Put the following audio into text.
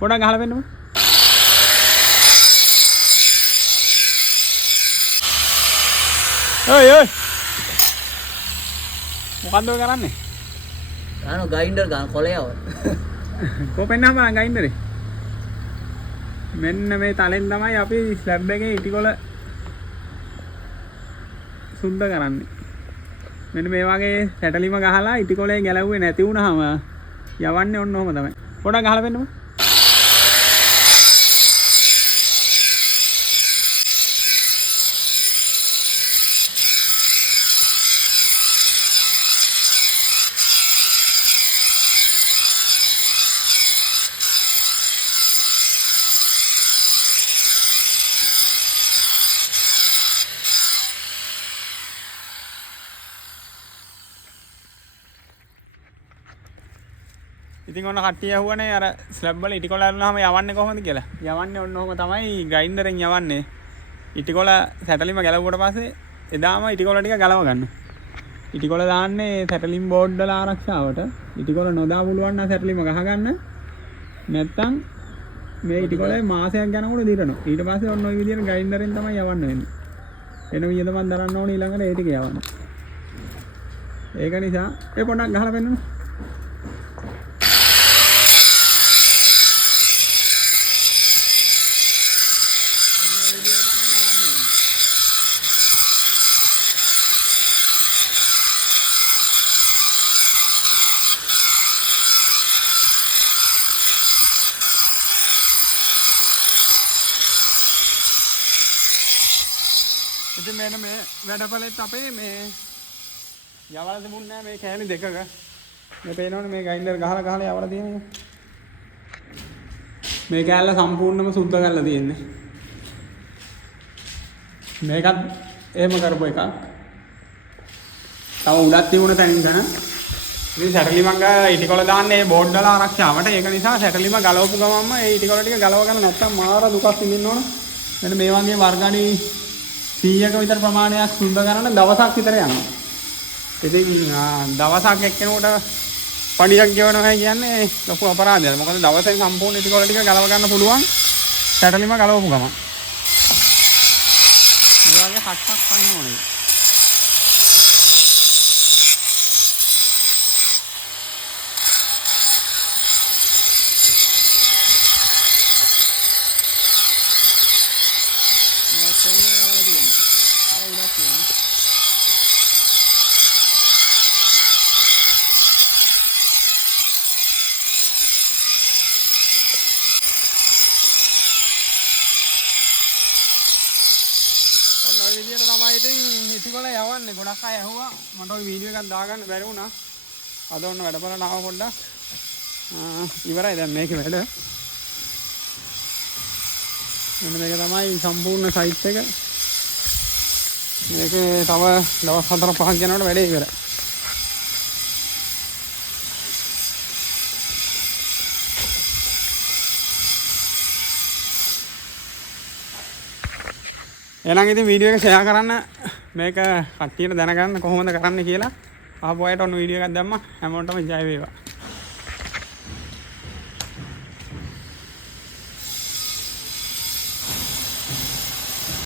පොඩක් ගහලා පෙන්නමු. ඔය ඔය. මොකන්ද ඔය කරන්නේ? ගයින්ඩර් ගන්න කොලයව. කොපෙන්නම ගයින්ඩරේ. මෙන්න මේ තලෙන් තමයි අපි ස්ලැබ් එකේ ඉටිකොල සුද්ධ කරන්නේ. මෙන්න මේ වගේ සැටලිම ගහලා ඉටිකොලේ ගැලවුවේ නැති වුණාම යවන්නේ ඔන්න ඔහම තමයි. පොඩක් ගහලා පෙන්නමු. ඉතින් ඔන්න කට්ටිය අහුවනේ අර ස්ලැබ් වල ඉටිකොල අරනවාම යවන්නේ කොහොමද කියලා. යවන්නේ ඔන්න ඔහම තමයි ග්‍රයින්ඩරෙන් යවන්නේ. ඉටිකොල සැටලිම ගැලවුවට පස්සේ එදාම ඉටිකොල ටික ගලව ගන්න. ඉටිකොල දාන්නේ සැටලිම් බෝඩ් වල ආරක්ෂාවට. ඉටිකොල නොදා පුළුවන් නම් සැටලිම ගහ ගන්න. නැත්තම් මේ ඉටිකොලේ මාසයක් යනකොට දිරනවා. ඊට පස්සේ ඔන්න ඔය විදිහට ග්‍රයින්ඩරෙන් තමයි යවන්න වෙන්නේ. එන විදිහටම දරන්න ඕනේ ඊළඟට ඒ ටික යවන්න. ඒක නිසා ඒ පොඩක් ගහලා පෙන්නන්න. ඉතින් මෙන්න මේ වැඩපලෙත් අපේ මේ යවලා තිබුණේ නැහැ මේ කෑලි දෙකක. මේ පේනවනේ මේ ග්‍රයින්ඩර් ගහලා යවලා තියෙනවා. මේ කෑල්ල සම්පූර්ණයෙන්ම සුද්ධ කරලා තියෙන්නේ. මේකත් එහෙම කරපු එකක්. තව උඩක් තිබුණ තැනින් ගන්න. ඉතින් සැටලිමක් ඉටිකොල දාන්නේ බෝඩ් වල ආරක්ෂාවට. ඒක නිසා සැටලිම ගලවපු ගමන්ම ඒ ඉටිකොල ටික ගලව ගන්න නැත්තම් මාර දුකක් විඳින්න ඕන. මෙන්න මේ වගේ වර්ගණි 100ක විතර ප්‍රමාණයක් සුද්ධ කරන්න දවසක් විතර යනවා. ඉතින් දවසක් එක්කෙනෙකුට පඩියක් ගෙවනවා කියන්නේ ලොකු අපරාධයක්. මොකද දවසෙන් සම්පූර්ණ ඉටිකොල ටික ගලව ගන්න පුළුවන් සැටලිම ගලවපු ගමන්. මේ වගේ හක්ක් පන්න ඕනේ. ඔන්න ඔය විදිහට තමයි ඉතින් ඉටිකොල යවන්නේ. ගොඩක් අය ඇහුවා මට ඔය වීඩියෝ එකක් දාගන්න බැරි වුණා. අද ඔන්න වැඩපලට ආව පොඩ්ඩක්. ඉවරයි දැන් මේකේ වැඩ. මෙන්න මේක තමයි සම්පූර්ණ සයිට් එක. මේකේ තව දවස් 4-5ක් යනකොට වැඩේ ඉවරයි. එහෙනම් ඉතින් වීඩියෝ එක ෂෙයා කරන්න මේක කට්ටියට දැනගන්න කොහොමද කරන්න කියලා. ආපු අයට ඔන්න වීඩියෝ එකක් දැම්මා. හැමෝටම ජය වේවා.